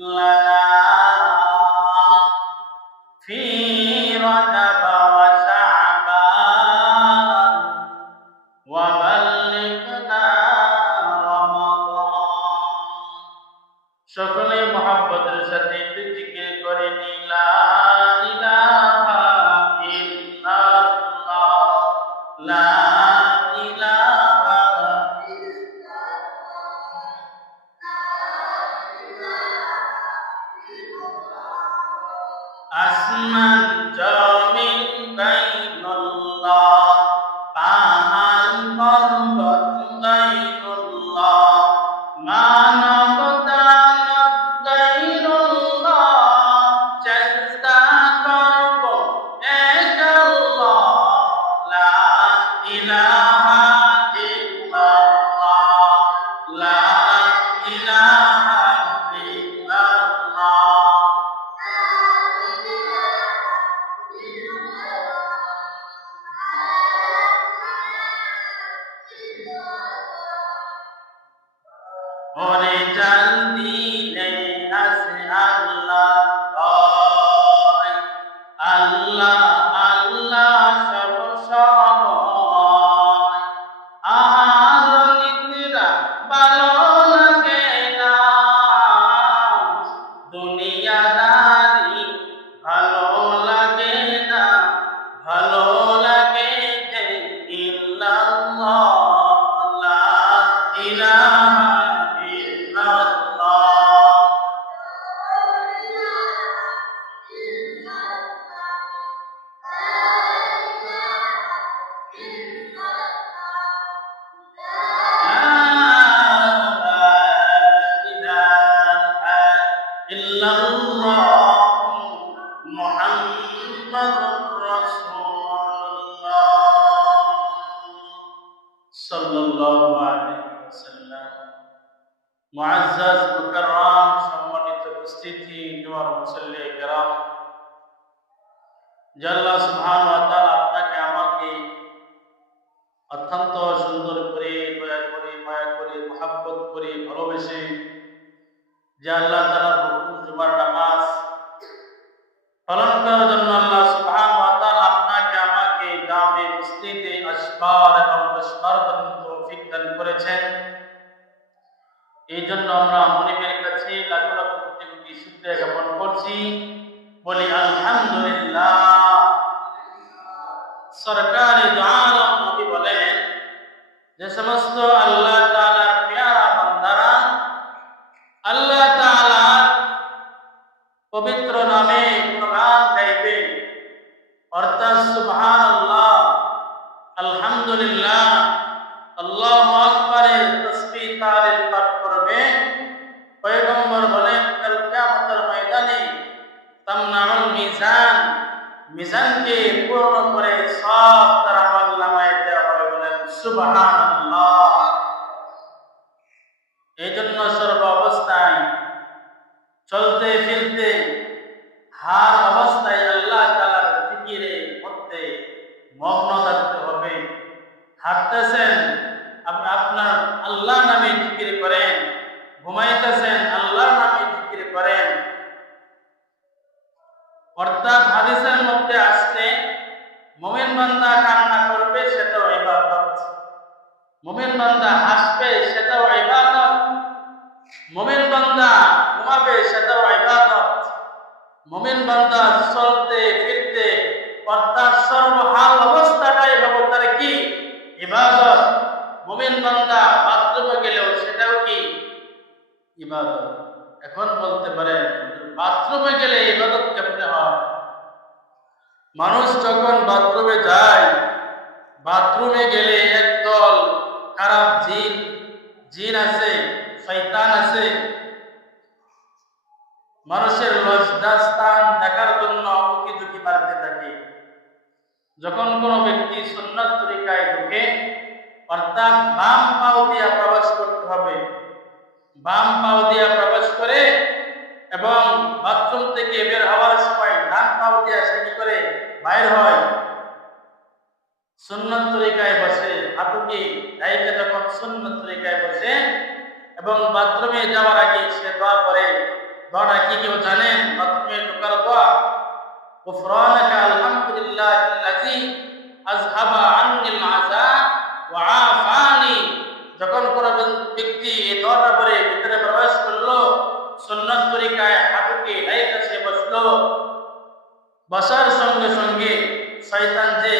لنا في رجب وشعبان وبلغنا رمضان সকলে মুহাব্বতের সাথে জিকির করে লা ইলাহা ইল্লাল্লাহ লা ইলাহা আসমান জমিন গায়রুল্লাহ পাহাড় পর্বত গায়রুল্লাহ মানব দানব গায়রুল্লাহ চেষ্টা করব এক আল্লাহ লা ইলাহা ইল্লাল্লাহ লা ইলাহা ইল্লাল্লাহ ওরে জান দিলে আছে আল্লাহ ভয় আল্লাহ আল্লাহ সব সময় আর নিদ্রা ভালো লাগে না দুনিয়াদারি ভালো লাগে না ভালো লাগে যে ইল্লাল্লাহ লা ইলাহা মুআজ্জাজ মুকাররম সম্মানিত উপস্থিতি জুমার মুসল্লি কিরাম যে আল্লাহ সুবহানাহু ওয়া তাআলা আপনাকে আমাকে অত্যন্ত সুন্দর করে দয়া করে মায়া করে মহব্বত করে ভালোবেসে যে আল্লাহ তাআলার হুকুম জুমার নামাজ পালন করার জন্য আল্লাহ সুবহানাহু ওয়া তাআলা আপনাকে আমাকে জামে মসজিদে আসফার এবং আসফার জন্য তৌফিক দান করেছেন এই জন্য আমরা মনিবের কাছে লাখ লাখ কোটি শুকরিয়া জ্ঞাপন করছি বলি আলহামদুলিল্লাহ সরকারে দু আলম নবী বলেন যে সমস্ত আল্লাহ তাআলার প্যারা বান্দারা আল্লাহ তাআলার পবিত্র নামে গুণগান গাইবে অর্থাৎ সুবহানাল্লাহ আলহামদুলিল্লাহ আল্লাহু আকবারের তাসবিহ তাহলিল পাঠ করবে পয়গম্বর বলেন কাল কিয়ামতের ময়দানে তামনাউল মিজান মিজানকে পূর্ণ করে সব তার আমলনামায় দেওয়া হবে বলেন সুবহানাল্লাহ এইজন্য সর্ব অবস্থায় চলতে ফিরতে হার অবস্থায় আল্লাহ তাআলার জিকিরে মধ্যে মগ্ন থাকতে হবে হাঁটতেছেন আপনি আপনার আল্লাহ নামে জিকির করেন ঘুমাইতেছেন আল্লাহর নামে জিকির করেন অর্থাৎ হাদিসের মধ্যে আসছে মুমিন বান্দা কান্না করবে সেটাও ইবাদত মুমিন বান্দা হাসবে সেটাও ইবাদত মুমিন বান্দা ঘুমাবে সেটাও ইবাদত মুমিন বান্দা চলতে ফিরতে অর্থাৎ সর্বহাল অবস্থাটাই হবে তার কি ইবাদত মুমিন বান্দা বাথরুমে গেলেও সেটাও কি ইবাদত এখন বলতে পারেন বাথরুমে গেলে ইবাদত কেমনে হয় মানুষ যখন বাথরুমে যায় বাথরুমে গেলে একদল খারাপ জিন আছে শয়তান আছে মানুষের লজ্জাস্থান দেখার জন্য উকি ঝুঁকি মারতে থাকে যখন কোনো ব্যক্তি সুন্নাত তরিকায় ঢুকে অর্থাৎ বাম পাও দিয়া প্রবেশ করতে হবে বাম পাও দিয়া প্রবেশ করে এবং বাথরুম থেকে বের হওয়ার সময় ডান পাও দিয়া সে কি করে বাইর হয় সুন্নাত তরিকায় বসে হাঁটুকে ডাইকে যখন সুন্নাত তরিকায় বসে এবং বাথরুমে যাওয়ার আগে সে দোয়া করে দোয়াটা গুফরানাকা আলহামদুলিল্লাহিল্লাযী আযহাবা আন্নিল আযা ওয়া আফানি। যখন কোন ব্যক্তি এই দোয়াটা পড়ে ভিতরে প্রবেশ করলো, সুন্নাত তরিকায় হাঁটুকে কাছে বসলো, বসার সঙ্গে সঙ্গে শয়তান যে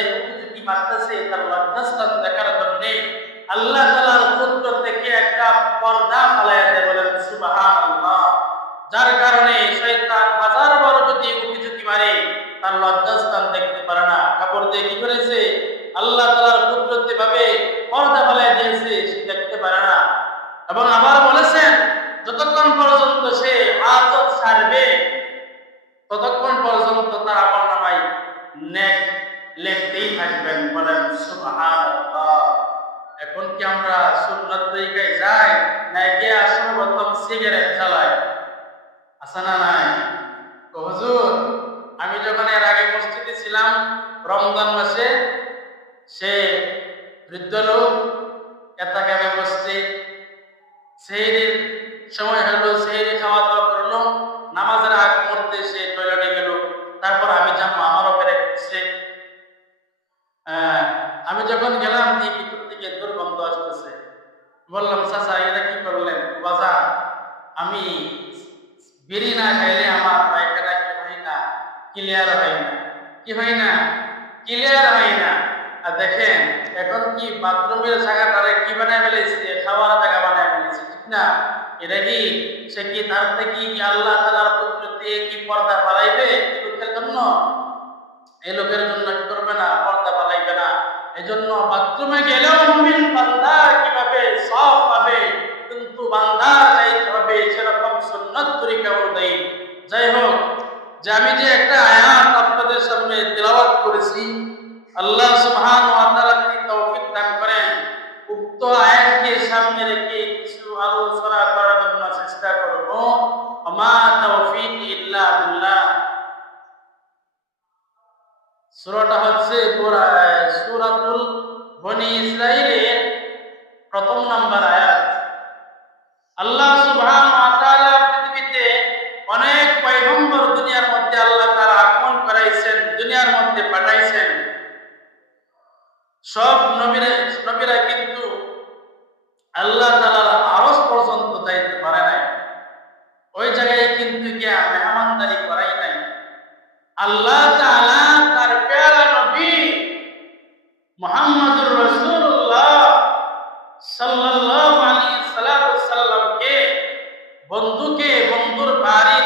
উঁকি মারতেছে তার লজ্জাস্থান দেখার জন্য আল্লাহ তাআলার কুদরত থেকে একটা পর্দা ফেলাইয়া দেয়, বলেন সুবহানাল্লাহ। যার কারণে শয়তান হাজার বার যদি উঁকি মারে তার লজ্জাস্থান দেখতে পারে না। কাপড় দিয়ে কি করেছে? আল্লাহ তাআলার কুদরতি ভাবে পর্দা ফেলাইয়া দিয়েছে, সে দেখতে পারে না। এবং আবার বলেছেন যতক্ষণ পর্যন্ত সে হাজত সারবে ততক্ষণ পর্যন্ত তার আমলনামায় নেক লিখতেই থাকবেন, বলেন সুবহানাল্লাহ। এখন কি আমরা সুন্নাত তরিকায় যাই নাকি সর্বপ্রথম সিগারেট জ্বালাই? আছে না নাই? হুজুর, আমি যখন এর আগে মসজিদে ছিলাম রমজান মাসে, সে বৃদ্ধ লোক এতাকাবে বসছে, সেহরির সময় হলো, সেহরি খাওয়া দাওয়া করলো, নামাজের আগ মুহূর্তে সে টয়লেটে গেল, তারপর আমি যাবো, আমারও পেরে করছে। আমি যখন গেলাম ভিতর থেকে দুর্গন্ধ আসতেছে, বললাম চাচা এটা কি করলেন? বাজা, আমি বিড়ি না খাইলে আমার পায়খানা কি হয় না, ক্লিয়ার হয় না। কি হয় না? ক্লিয়ার হয় না। আর দেখেন এখন কি বাথরুমের জায়গাটারে কি বানায় ফেলেছে, খাওয়ার জায়গা বানায় ফেলেছে, ঠিক না? এটা কি সে কি তার থেকে কি আল্লাহ তাআলার কুদরত দিয়ে কি পর্দা ফেলাইবে এই লোকের জন্য? এই লোকের জন্য কি করবে না? পর্দা ফেলাইবে না। এজন্য বাথরুমে গেলেও মুমিন বান্দা কিভাবে সওয়াব পাবে, কিন্তু বান্দা যাইতে হবে সেরকম সুন্নাত তরিকা অনুযায়ী। যাই হোক, যে আমি যে একটা আয়াত আপনাদের সামনে তেলাওয়াত করেছি, আল্লাহ সুবহানাহু ওয়া তাআলা যদি তৌফিক দান করেন, উক্ত আয়াতকে সামনে রেখে কিছু আলোচনা করার জন্য চেষ্টা করব। ওমা তাওফীক ইল্লা বিল্লাহ। সূরাটা হচ্ছে সূরাতুল বনী ইসরাঈলের প্রথম নাম্বার আয়াত। আল্লাহ সুবহানাহু ওয়া তাআলা পৃথিবীতে অনেক পয়গম্বর দুনিয়ার মধ্যে আল্লাহ তাআলা আগমন করাইছেন, দুনিয়ার মধ্যে পাঠাইছেন। সব নবীরা কিন্তু আল্লাহ তাআলার আরশ পর্যন্ত যাইতে পারে নাই। ওই জায়গায় কিন্তু গিয়া মেহমানদারি করাই নাই। আল্লাহ তাআলা তার প্যারা নবী মুহাম্মদুর রাসূলুল্লাহ সাল্লাল্লাহু আলাইহি সাল্লামকে বন্ধুর বাড়ি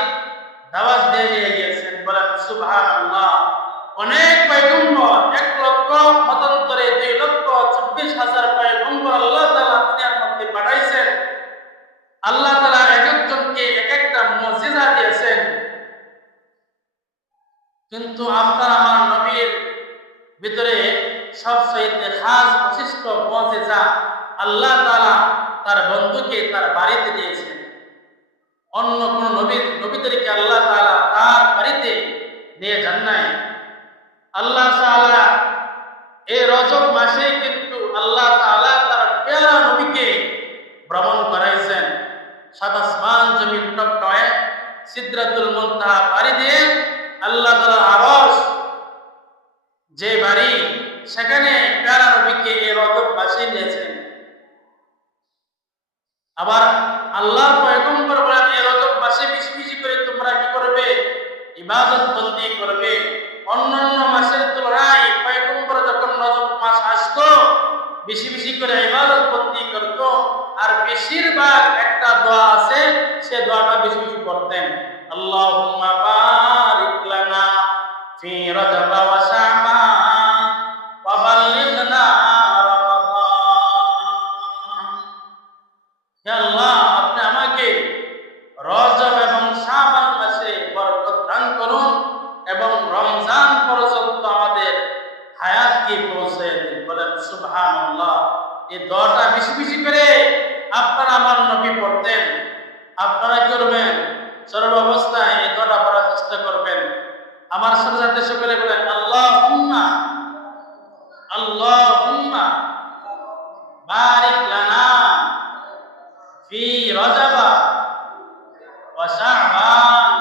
দাওয়াত দিয়ে গিয়েছেন, বলেন সুবহানাল্লাহ। অনেক পয়গম্বর, 1,00,000 মতান্তরে 2,24,000 পয়গম্বর আল্লাহ তাআলা দুনিয়ার মধ্যে পাঠাইছেন। আল্লাহ তাআলা এক একজনকে এক একটা মুজিজা দিয়েছেন, কিন্তু আপনার আমার নবীর ভিতরে সবচেয়ে খাস বৈশিষ্ট্য মুজিজা আল্লাহ তাআলা তার বন্ধুকে তার বাড়িতে দিয়েছেন। অন্য কোন নবীদেরকে আল্লাহ তাআলা তার বাড়িতে নিয়ে যান নাই। আল্লাহ তাআলা এই রজব মাসে কিন্তু আল্লাহ তাআলা তার প্যারা নবীকে ভ্রমণ করাইছেন। সাত আসমান জমিন টপকায় সিদরাতুল মুনতাহা পাড়ি দিয়ে আল্লাহ তাআলার আরশ যে বাড়ি, সেখানে প্যারা নবীকে এই রজব মাসে নিয়েছেন। আবার আল্লাহর পয়গম্বর বলেন এই রজব মাসে বেশি বেশি করে তোমরা কি করবে? ইবাদত বন্দি করবে। অন্যান্য মাসের তুলনায় পয়গম্বর যখন রজব মাস আসতো বেশি বেশি করে ইবাদত বন্দি করত, আর বেশিরভাগ একটা দোয়া আছে, সে দোয়াটা বেশি বেশি করতেন। আল্লাহুম্মা বারিক লানা ফি রজব ওয়া শাবান ওয়া বাল্লিগনা হে আল্লাহ, আপনি আমাকে রজব এবং শাবান মাসে বরকত দান করুন এবং রমজান পর্যন্ত আমাদের হায়াতকে পৌঁছে দিন, বলেন সুবহানাল্লাহ। এই দোয়াটা বেশি বেশি করে আপনারা আমার নবী পড়তেন। আপনারা কি করবেন? সর্বাবস্থায় এই দোয়াটা পড়ার চেষ্টা করবেন। আমার সাথে সাথে সকলে বলেন আল্লাহুম্মা আল্লাহুম্মা বারিক লানা ফি রজব ওয়া শাবান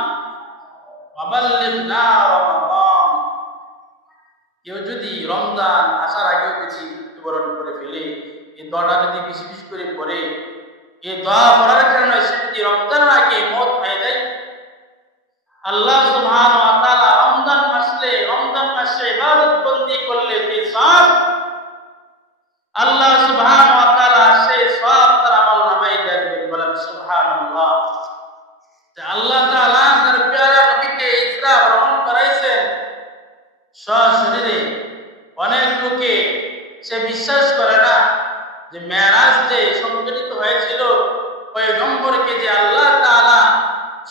ওয়া বাল্লিগনা রমাদান। রমজান আসার আগেও যদি মৃত্যুবরণ করে ফেলে, এই দোয়াটা যদি বেশি বেশি করে পড়ে, এই দোয়া পড়ার কারণে সে যদি রমজানের আগে মওত হয়ে যায়, আল্লাহ সুবহানাহু ওয়া তাআলা রমজান মাসে ইবাদত বন্দি করলে যে সওয়াব, আল্লাহ সুবহানাহু ওয়া তাআলা সেই সওয়াব তার আমলনামায় দিয়ে দিবেন। বলেন সুবহানাল্লাহ। আল্লাহ তাআলা তার প্যারা নবীকে ইসরা ভ্রমণ করাইছেন সশরীরে। অনেক লোকে সে বিশ্বাস করে না যে মেরাজ যে সংঘটিত হয়েছিল পয়গম্বরকে যে আল্লাহ তাআলা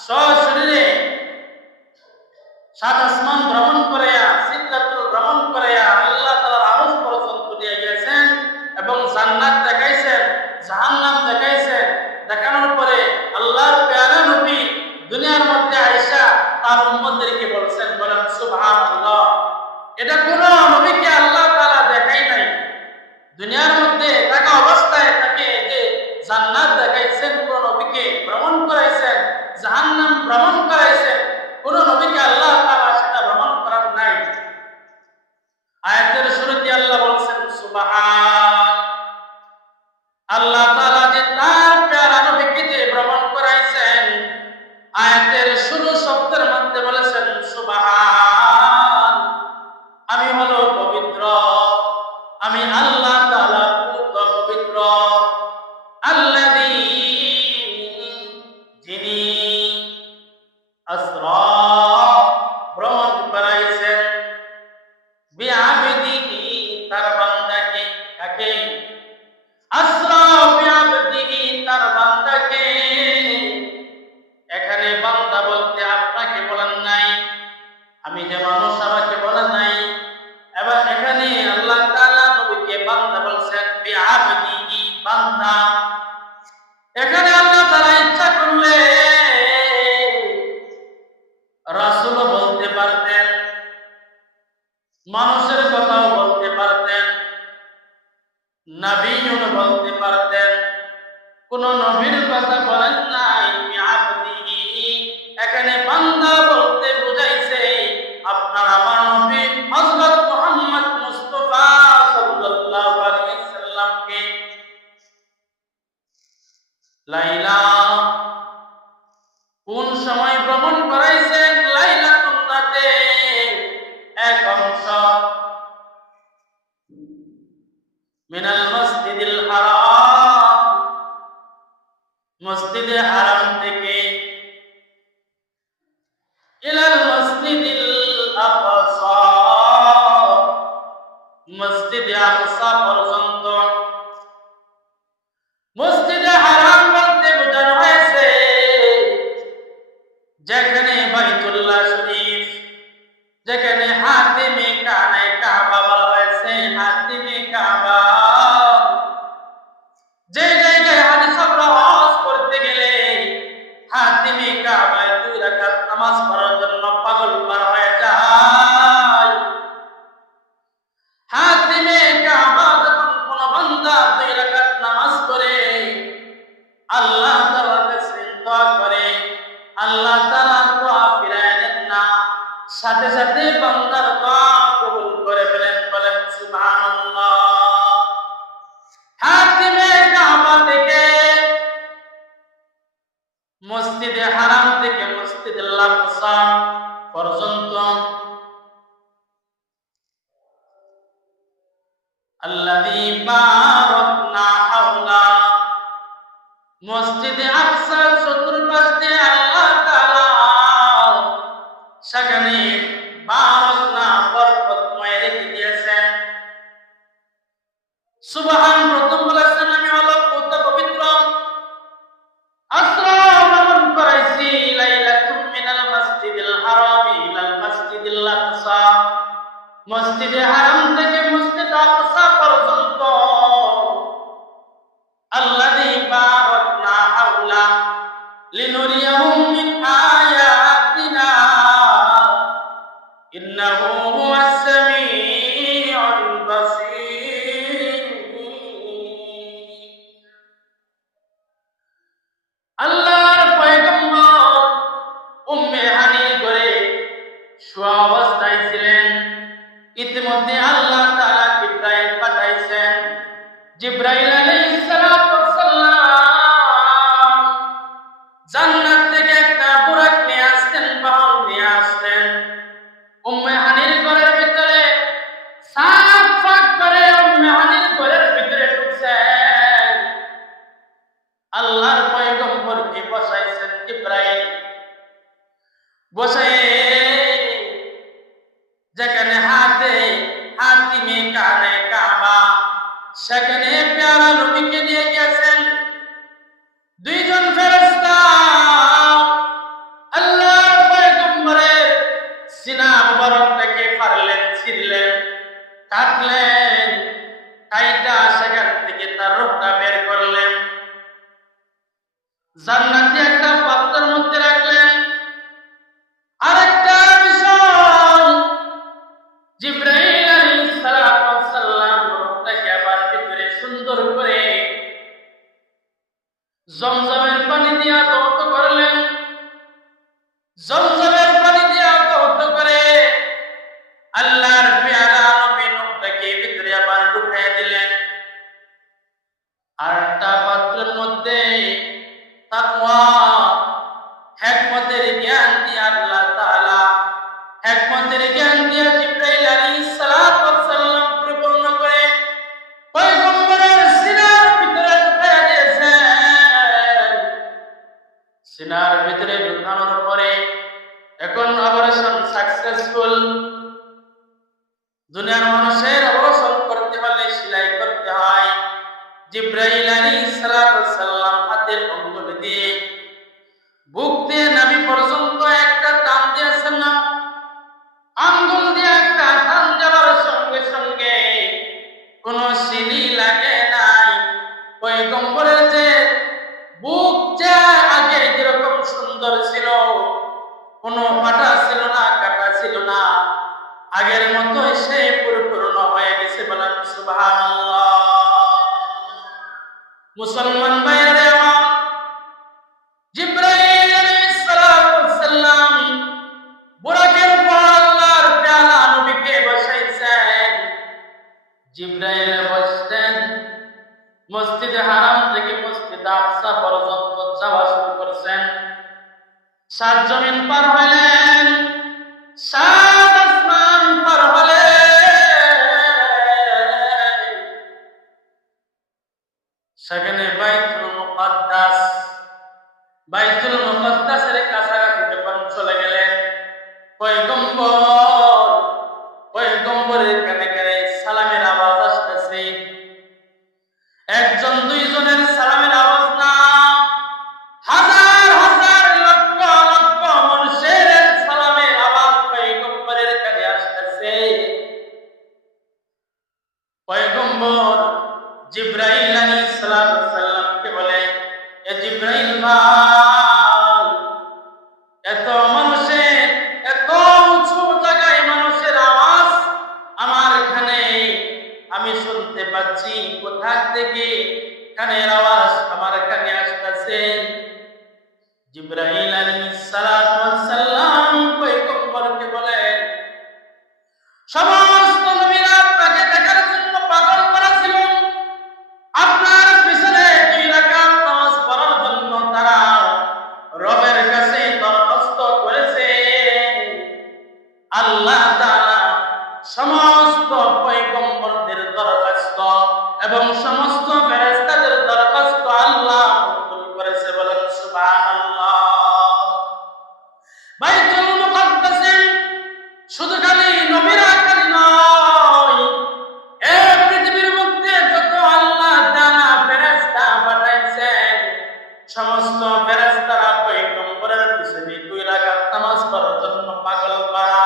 সশরীরে সাত আসমান ভ্রমণ করিয়া, সিদরাতুল ভ্রমণ করিয়া আল্লাহ তাআলার আরশ পর্যন্ত নিয়ে গেছেন এবং জান্নাত দেখাইছেন, জাহান্নাম দেখাইছেন। দেখানোর পরে আল্লাহর প্যারা নবী দুনিয়ার মধ্যে আয়েশা তার উম্মতদেরকে বলছেন। বলেন সুবহানাল্লাহ। এটা কোন নবীকে আল্লাহ তাআলা দেখাই নাই। দুনিয়ার মধ্যে থাকা অবস্থায় তাকে যে জান্নাত দেখাইছেন, কোন নবীকে ভ্রমণ করাইছেন, জাহান্নাম ভ্রমণ করাইছেন, কোন নবীকে আল্লাহ তাআলা সেটা ভ্রমণ করান নাই। আয়াতের শুরুতে আল্লাহ বলছেন সুবহান। আল্লাহ তাআলা যে তার প্যারা নবীকে যে ভ্রমণ করাইছেন, আয়াতের শুরু শব্দের মধ্যে বলেছেন সুবহান। আমি হলো পবিত্র, আমি আল্লাহ তাআলা পবিত্র। আল্লাযী, যিনি আসরা ভ্রমণ করাইছেন, বিআবদিহি তার বান্দাকে। কাকে? আসরা বিআবদিহি তার বান্দাকে। এখানে বান্দা বলতে আপনাকে বলেন নাই, আমি যে মানুষ আমাকে বলেন নাই। এবার এখানে আল্লাহ তাআলা নবীকে বান্দা বলছেন, বিআবদিহি বান্দা। এখানে আল্লাহ তাআলা ইচ্ছা করলে রাসূল বলতে পারতেন, মানুষের কথাও বলতে পারতেন, নবীও বলতে পারতেন। কোন নবীর কথা বলেন নাই। বিআবদিহি এখানে বান্দা বলতে বুঝাইছে আপনার আমার নবী হযরত মুহাম্মদ মুস্তাফা সাল্লাল্লাহু আলাইহি সাল্লামকে। লাইলা কোন সময় ভ্রমণ করাইছেন? লাইলাতুল রাতে এক অংশ মিনাল মসজিদিল হারাম, মসজিদে হারাম থেকে ইলাল মসজিদিল আকসা, মসজিদে আকসা পর্যন্ত। মসজিদে হারাম বলতে বোঝানো হয়েছে যেখানে বাইতুল্লাহ শরীফ, যেখানে হাতিমে কাবা বলা হয়েছে, হাতিমে কাবা। যে জায়গায় হাজি সাহেবরা হজ করতে গেলে হাতিমে কাবায় 2 রাকাত নামাজ পড়ার জন্য পাগল পার হয়ে যায়। হাতিমে কাবা যখন কোন বান্দা 2 রাকাত নামাজ পড়ে, আল্লাহ তাআলার কাছে দোয়া করে, আল্লাহ তাআলা দোয়া ফিরায় নেন না, সাথে সাথে বান্দার দোয়া কবুল করে ফেলেন। বলেন সুবহানাল্লাহ। হাতিমে কাবা থেকে মসজিদে হারাম থেকে মসজিদুল আকসা পর্যন্ত আল্লাযী বারাকনা হাওলা, মসজিদে আকসার চতুর্পাশ দিয়ে আল্লাহ তাআলা সেখানে বারাকনা বরকতময় রেখে দিয়েছেন। সুবহান। প্রথম বলেছেন আমি হলো পবিত্র। আসরা ভ্রমণ করাইছি লাইলাতুম মিনাল মসজিদিল হারাম ইলাল মসজিদিল আকসা, মসজিদে হারাম থেকে মসজিদ আকসা পর্যন্ত। আল্লাযী বারাকনা হাওলা লিনুরিয়াহু মিন আয়াতিনা ইন্নাহু হুয়াস সামিউল বাসীর। আল্লাহর পয়গম্বর উম্মে হানির ঘরে শোয়া অবস্থায় ছিলেন। ইতিমধ্যে আল্লাহ কাটলেন, কাইটা সেখান থেকে তার রূপটা বের করলেন, জান্নাতি একটা পাত্রের মধ্যে রাখলেন। আরেকটা বিষয়, জিবরাইল আলাইহিস সালাম রূপটাকে আবার ভিতরে সুন্দর করে জমজমের পানি দিয়ে ধৌত করলেন। জমজমের পানি দিয়ে ধৌত করে আল্লাহর পেয়ারা নবী নূহকে ভিতরে আবার ঢুকিয়ে দিলেন। আরেকটা পাত্রের মধ্যে তাকওয়া হিকমতের জ্ঞান দিয়ে আল্লাহ তাআলা হিকমতের জ্ঞান দিয়ে জিবরাইল আলাইহিস সালাম পরিপূর্ণ করে পয়গম্বরের সিনার ভিতরে ঢুকিয়ে দিয়েছেন। সিনার ভিতরে ঢুকানোর পরে এখন অপারেশন সাকসেসফুল। দুনিয়ার মানুষের অপারেশন করতে হলে সেলাই করতে হয়। জিবরাইল আলাইহিস সালাম হাতের আঙ্গুল দিয়ে বুক দিয়ে নাভি পর্যন্ত একটা টান দিয়েছেন না, আঙ্গুল দিয়ে একটা টান দেওয়ার সঙ্গে সঙ্গে কোন সিলি লাগে নাই। পয়গম্বরের যে বুক যে আগে যেরকম সুন্দর ছিল, কোনো ফাটা ছিল না, কাটা ছিল না, আগের মতো সে পরিপূর্ণ হয়ে গেছে। বলেন সুবহানাল্লাহ। মুসলমান ভাইরা আমার, জিবরাইল আলাইহিস সালাম বুরাকের উপর আল্লাহর প্যারা নবীকে বসাইছেন। জিবরাইল বসতেন, মসজিদে হারাম থেকে মসজিদে আকসা পর্যন্ত যাওয়া শুরু করেছেন। 7 জমিন পার হলেন, 7 আসমান পার হলেন। সেখানে বাইতুল মুকাদ্দাসের কাছাকাছি যখন চলে গেলেন, পয়গম্বরের কানে কানে সালামের আওয়াজ আসতেছে। একজন দুইজনের সালামের আওয়াজ না, হাজার হাজার লক্ষ লক্ষ মানুষের সালামের আওয়াজ পয়গম্বরের কানে আসতেছে। পয়গম্বর জিবরাইল আলাইহিস সালামকে বলে, এ জিবরাইল ভাই, এত মানুষের, এত উঁচু জায়গায় মানুষের আওয়াজ আমার এখানে আমি শুনতে পাচ্ছি, কোথা থেকে কানের আওয়াজ আমার কানে আসতেছে? জিবরাইল আলাইহিস সালাম পয়গম্বরকে বলে, সমস্ত নবীরা আপনাকে দেখার জন্য পাগল করা ছিল। আপনার পিছনে 2 রাকাত নামাজ পড়ার জন্য তারা রবের কাছে দরখাস্ত করেছে। আল্লাহ তাআলা সমস্ত পয়গম্বরদের দরখাস্ত এবং সমস্ত ফেরেশতাদের দরখাস্ত আল্লাহ কবুল করেছে। বলেন সুবহানাল্লাহ। বাইতুল মুকাদ্দাসে শুধু খালি নবীরা খালি নয়, এই পৃথিবীর মধ্যে যত আল্লাহ তাআলা ফেরেশতা পাঠাইছেন, সমস্ত ফেরেশতারা পয়গম্বরের পিছনে 2 রাকাত নামাজ পড়ার জন্য পাগল করা।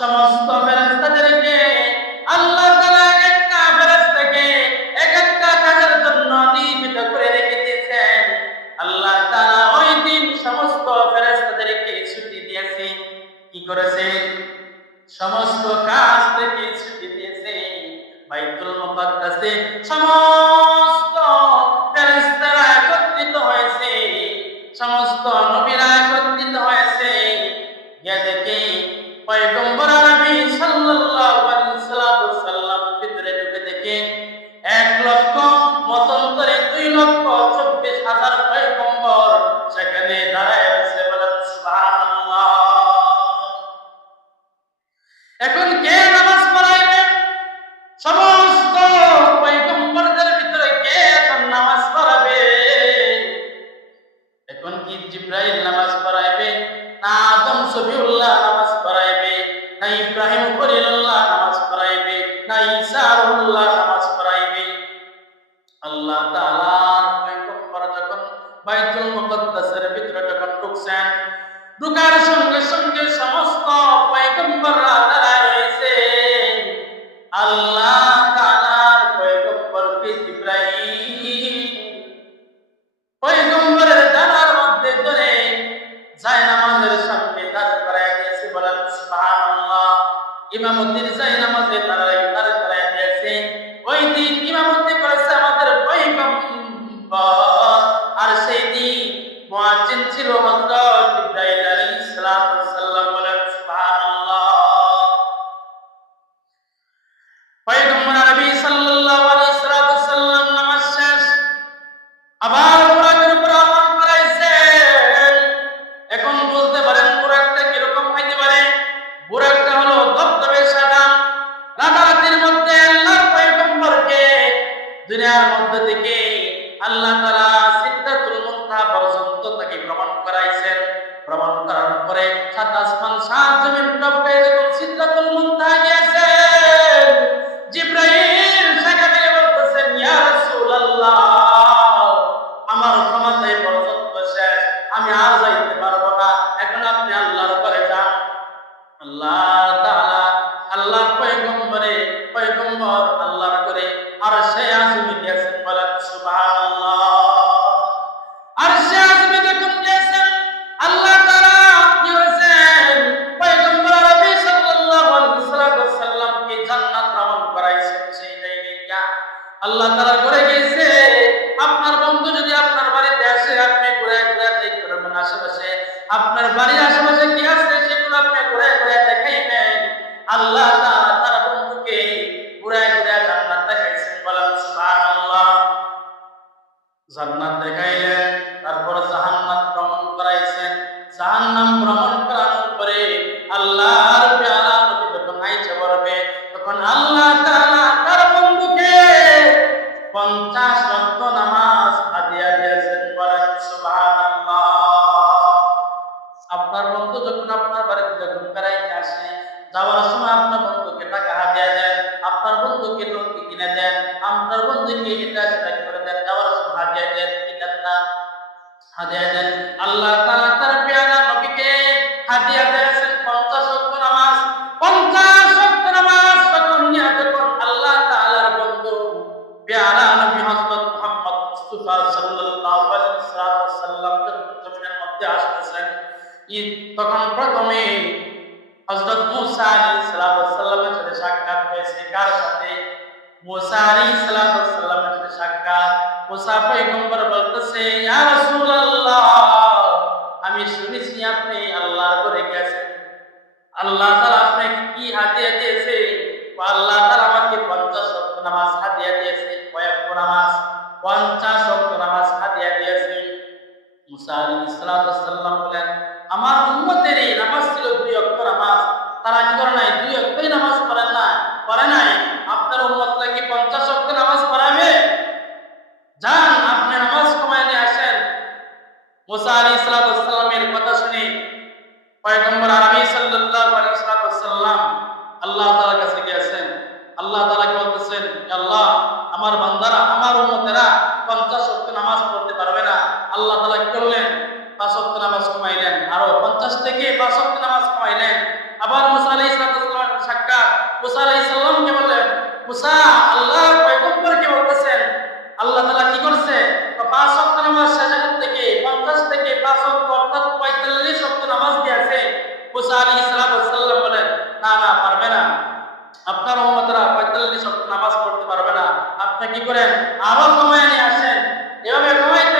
সমস্ত ফেরেশতাদেরকে আল্লাহ তাআলা একটা ফেরেশতাকে এক একটা কাজের জন্য নিয়োজিত করে রেখে দিয়েছেন। আল্লাহ তাআলা ওই দিন সমস্ত ফেরেশতাদেরকে ছুটি দিয়েছে। কি করেছে? সমস্ত কাজ থেকে ছুটি দিয়েছে। বাইতুল মুকাদ্দাসে সমস্ত ফেরেশতারা একত্রিত হয়েছে, সমস্ত নবীরা একত্রিত হয়েছে। গিয়ে দেখে পয়গম্বর আরবি সাল্লাল্লাহু আলাইহি সাল্লাম ভিতরে ঢুকে দেখে 1 লক্ষ মতান্তরে 2 লক্ষ 24,000 পয়গম্বর সেখানে দাঁড়ায় আছে। বলেন সুবহানাল্লাহ। এখন কে নামাজ পড়াইবে? সমস্ত পয়গম্বরদের ভিতরে কে এখন নামাজ পড়াবে? এখন কি জিবরাইল নামাজ পড়াইবে, না আদম সফিউল্লাহ নামাজ পড়াইবে, না ইব্রাহিম খলিলুল্লাহ নামাজ পড়াইবে, না ঈসা রুহুল্লাহ নামাজ পড়াইবে? আল্লাহ তাআলা পয়গম্বর যখন বাইতুল মুকাদ্দাসের ভিতরে যখন ঢুকছেন, ঢুকার সঙ্গে সঙ্গে সমস্ত পয়গম্বররা দাঁড়ায় রয়েছে। আল্লাহ ইমামতির যাই নামাজে তারাই দিয়েছে। ওই দিন ইমামতি করেছে আমাদের পয়গম্বর, আর সেই দিন মুয়াজ্জিন ছিল হযরত জিবরাইল আলাইহিস সালাম। বলেন সুবহানাল্লাহ। পয়গম্বর নবী সাল্লাল্লাহু আলাইহি সাল্লাম নামাজ শেষ, আবার বুরাকের উপর আরোহণ করাইছেন। এখন বলতে পারেন বুরাকটা কিরকম হইতে পারে? বুরাকটা হলো দবদবে সাদা। রাতারাতির মধ্যে আল্লাহর পয়গম্বরকে দুনিয়ার মধ্যে থেকে আল্লাহ তাআলা সিদরাতুল মুনতাহা পর্যন্ত তাকে ভ্রমণ করাইছেন। ভ্রমণ করার পরে সাত আসমান সাত জমিন টপকে যখন সিদরাতুল মুনতাহা গিয়েছেন, জিবরাইল সেখানে বলতেছেন, ইয়া রাসূলুল্লাহ, আমার ক্ষমতা এই পর্যন্ত শেষ, আমি আর যাইতে পারবো না, এখন আপনি আল্লাহর উপরে যান। আল্লাহ তাআলা আল্লাহর পয়গম্বর আল্লাহর করে আরশে আযমে গিয়েছেন। বলেন সুবহানাল্লাহ। আরশে আযমে যখন গিয়েছেন, আল্লাহ তাআলা কি হয়েছেন? পয়গম্বর নবী সাল্লাল্লাহু আলাইহি সাল্লামকে জান্নাত ভ্রমণ করাইছেন। সেই জায়গায় আল্লাহ তাআলা করে গিয়েছে, আপনার বন্ধু যদি আপনার বাড়িতে আসে, আপনি ঘুরে ঘুরে দেখবেন আশেপাশে, আপনার বাড়ির আশেপাশে কি আছে সেগুলো আপনি ঘুরে ঘুরে দেখাইবেন। আল্লাহ তাআলা তার বন্ধুকে ঘুরে ঘুরে জান্নাত দেখাইছেন। বলেন সুবহানাল্লাহ। জান্নাত দেখাইলেন, তারপর জাহান্নাম ভ্রমণ করাইছেন। জাহান্নাম ভ্রমণ করানোর পরে আল্লাহর পেয়ারা নবী যখন আইসা পড়বে, তখন আল্লাহ তাআলা তার বন্ধুকে 50 ওয়াক্ত নামাজ হাদিয়া দিয়েছেন। বলেন সুবহানাল্লাহ। আপনার বন্ধু যখন আপনার বাড়িতে যখন বেড়াইতে আসে, যাওয়ার সময় আপনার বন্ধুকে টাকা হাদিয়া দেন, আপনার বন্ধুকে লুঙ্গি কিনে দেন, আপনার বন্ধুকে এটা সেটা করে দেন, যাওয়ার সময় হাদিয়া দেন, কিনেন না, হাদিয়া দেন। আল্লাহ তাআলা তার পেয়ারা নবীকে হাদিয়া দিয়েছেন 50 ওয়াক্ত নামাজ। 50 ওয়াক্ত নামাজ যখন আল্লাহ তাআলার বন্ধু পেয়ারা নবী হযরত মুহাম্মদ মুস্তাফা সাল্লাল্লাহু আলাইহি সাল্লাম জমিনের মধ্যে আসতেছেন, তখন প্রথমে হযরত মুসা আলাইহিস সালামের সাথে সাক্ষাৎ হয়েছে। কার সাথে? মুসা আলাইহিস সালামের সাথে সাক্ষাৎ। মুসা পয়গম্বর বলতেছে, ইয়া রাসূলুল্লাহ, আমি শুনেছি আপনি আল্লাহর ঘরে গেছেন, আল্লাহ তাআলা আপনাকে কি হাদিয়া দিয়েছে? আল্লাহ তাআলা আমাকে 50 ওয়াক্ত নামাজ হাদিয়া দিয়েছে। কয়েক নামাজ? 50 ওয়াক্ত নামাজ হাদিয়া দিয়েছে। মুসা আলাইহিস সালাম বলেন, আমার উম্মতের এই নামাজ ছিল 2 ওয়াক্ত নামাজ, তারা কি করে নাই? 2 ওয়াক্তই নামাজ পড়েন না, পড়ে নাই। আপনার উম্মতকে কি 50 ওয়াক্ত নামাজ পড়াবে? যান, আপনি নামাজ কমায় নিয়ে আসেন। মুসা আলাইহিস সালামের কথা শুনে পয়গম্বর আরবি সাল্লাল্লাহু আলাইহি সাল্লাম আল্লাহ তাআলার কাছে গিয়েছেন। আল্লাহ তাআলাকে বলতেছেন, আল্লাহ, আমার বান্দারা, আমার উম্মতেরা 50 ওয়াক্ত নামাজ পড়তে পারবে না। আল্লাহ তাআলা কি করলেন? 5 ওয়াক্ত নামাজ কমাইলেন, আরো 50 থেকে 5 ওয়াক্ত নামাজ কমাইলেন। আবার মুসা আলাইহিস সালামের সাক্ষাৎ। মুসা আলাইহিস সালামকে বললেন, মুসা, আল্লাহ পয়গম্বরকে বলতেছেন আল্লাহ তাআলা কি করছে? 5 ওয়াক্ত নামাজ শেষ থেকে 50 থেকে 5 ওয়াক্ত অর্থাৎ 45 ওয়াক্ত নামাজ দিয়েছে। মুসা আলাইহিস সালাম বলেন, না না, পারবে না, আপনার উম্মতরা 45 ওয়াক্ত নামাজ পড়তে পারবে না। আপনি কি করেন? আরো কমায় নিয়ে আসেন। এভাবে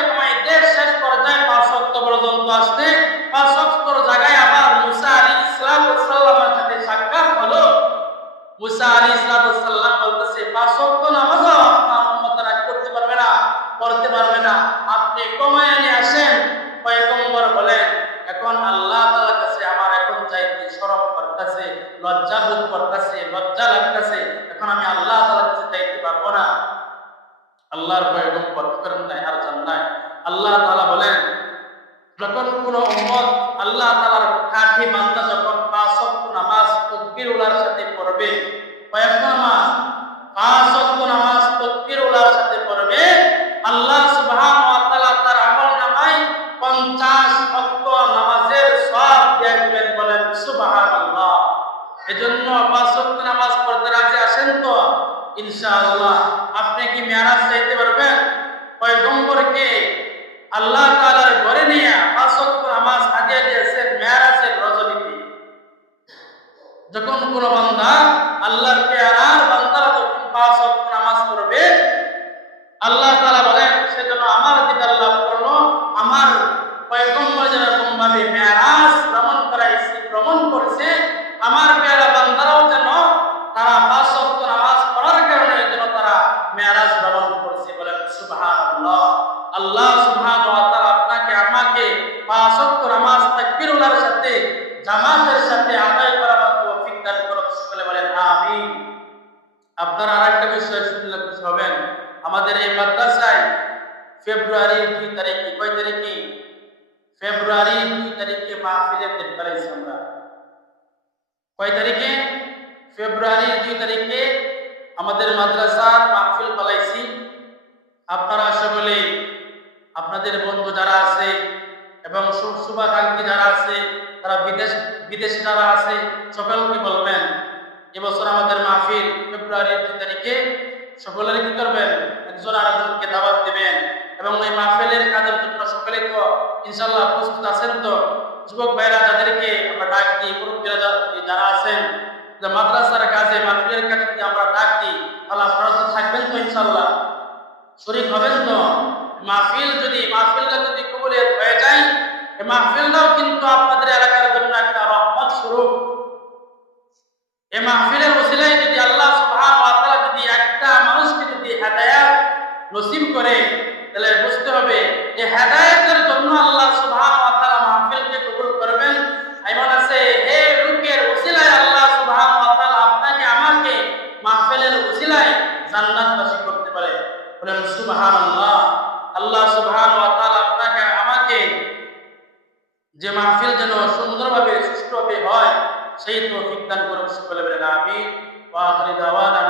কমাইতে শেষ পর্যায়ে 5 ওয়াক্ত পর্যন্ত আসতে 5 ওয়াক্তর জায়গায় আবার মুসা আলাইহিস সালামের সাথে সাক্ষাৎ হলো। মুসা আলাইহিস সালাম বলতেছে, 5 ওয়াক্ত নামাজ আপনার উম্মতরা করতে পারবে না, পড়তে পারবে না, আপনি কমায় নিয়ে আসেন। পয়গম্বর বলেন, এখন আল্লাহ তাআলার কাছে আমার এখন চাইতে শরম করতেছে, লজ্জা বোধ করতেছে, লজ্জা লাগতেছে, এখন আমি আল্লাহ তাআলার কাছে চাইতে পারবো না। আল্লাহর পয়গম্বর করেন নাই আর জান নাই। আল্লাহ তাআলা বলেন, যখন কোন উম্মত আল্লাহ তাআলার কাঠি বান্দা যখন 5 ওয়াক্ত নামাজ তাকবীরুল্লাহর সাথে পড়বে, কয়েক নামাজ? 5 ওয়াক্ত নামাজ তাকবীরুল্লাহর সাথে পড়বে, আল্লাহ সুবহানাহু ওয়া তাআলা তার আমলনামায় 50 ওয়াক্ত নামাজের সওয়াব দিয়ে দিবেন। বলেন সুবহানাল্লাহ। এজন্য 5 ওয়াক্ত নামাজ পড়তে রাজি আছেন তো? ইনশাআল্লাহ। আপনি কি মেরাজ যাইতে পারবেন? পয়গম্বরকে আল্লাহ তাআলার ঘরে নিয়ে 5 ওয়াক্ত নামাজ হাদিয়া দিয়েছেন মেরাজের রজনীতে। যখন কোনো বান্দা আল্লাহর পেয়ারার বান্দারা যখন 5 ওয়াক্ত নামাজ পড়বে, আল্লাহ তাআলা বলেন সে যেন আমার দিদার লাভ করলো, আমার পয়গম্বর যেরকম ভাবে মেরাজ ভ্রমণ করেছে, আমার পেয়ারা বান্দারাও যেন তারা 5 ওয়াক্ত নামাজ পড়ার কারণে যেন তারা মেরাজ ভ্রমণ করছে। বলেন সুবহানাল্লাহ। আল্লাহ সুবহানাহু ওয়া তাআলা আপনাকে আমাকে 5 ওয়াক্ত নামাজ তাকবীরুল্লাহর সাথে জামাতের সাথে আদায় করার তৌফিক দান করুন। সকলে বলেন আমিন। আপনারা আরেকটা বিষয় শুনলে খুশি হবেন, আমাদের এই মাদ্রাসায় ফেব্রুয়ারি 2 তারিখে, কয় তারিখে? ফেব্রুয়ারি 2 তারিখে মাহফিলের ডেট পাইছি আমরা। কয় তারিখে? ফেব্রুয়ারি 2 তারিখে আমাদের মাদ্রাসার মাহফিল পালাইছি। আপনারা সকলে আপনাদের বন্ধু যারা আছে এবং শুভাকাঙ্ক্ষী যারা আছে, তারা বিদেশে যারা আছে, সকলকে বলবেন এবছর আমাদের মাহফিল ফেব্রুয়ারি 2 তারিখে সকলের কি করবেন, একজন আরেকজনকে দাওয়াত দিবেন এবং এই মাহফিলের কাজের জন্য সকলে তো ইনশাআল্লাহ প্রস্তুত আছেন। তো যুবক ভাইরা যাদেরকে আমরা ডাক দিই, মুরব্বীরা যারা আছেন, যে মাদ্রাসার কাজে মাহফিলের কাজে আমরা ডাক দিই, তাহলে আপনারা তো থাকবেন তো ইনশাআল্লাহ, শরীক হবেন তো। মাহফিলটা যদি কবুলিয়ত হয়ে যায়, এই মাহফিলটাও কিন্তু আপনাদের এলাকার জন্য একটা রহমত স্বরূপ। এই মাহফিলের ওসিলায় যদি আল্লাহ সুবহানাহু ওয়া তাআলা যদি একটা মানুষকে যদি হেদায়েত নসিব করে, তাহলে বুঝতে হবে এই হেদায়েতের জন্য আল্লাহ সুবহানাহু ওয়া তাআলা মাহফিলকে কবুল করবেন। এমন আছে এই লোকের ওসিলায় আল্লাহ সুবহানাহু ওয়া তাআলা আপনাকে আমাকে মাহফিলের ওসিলায় জান্নাতবাসী করতে পারে। বলেন সুবহানাল্লাহ। আল্লাহ সুবহানাহু ওয়া তাআলা আপনাকে আমাকে যে মাহফিল যেন সুন্দরভাবে সুষ্ঠুভাবে হয় সেই তৌফিক দান করুন। সকলে বলেন আমিন। ওয়া আখিরু দাওয়ানা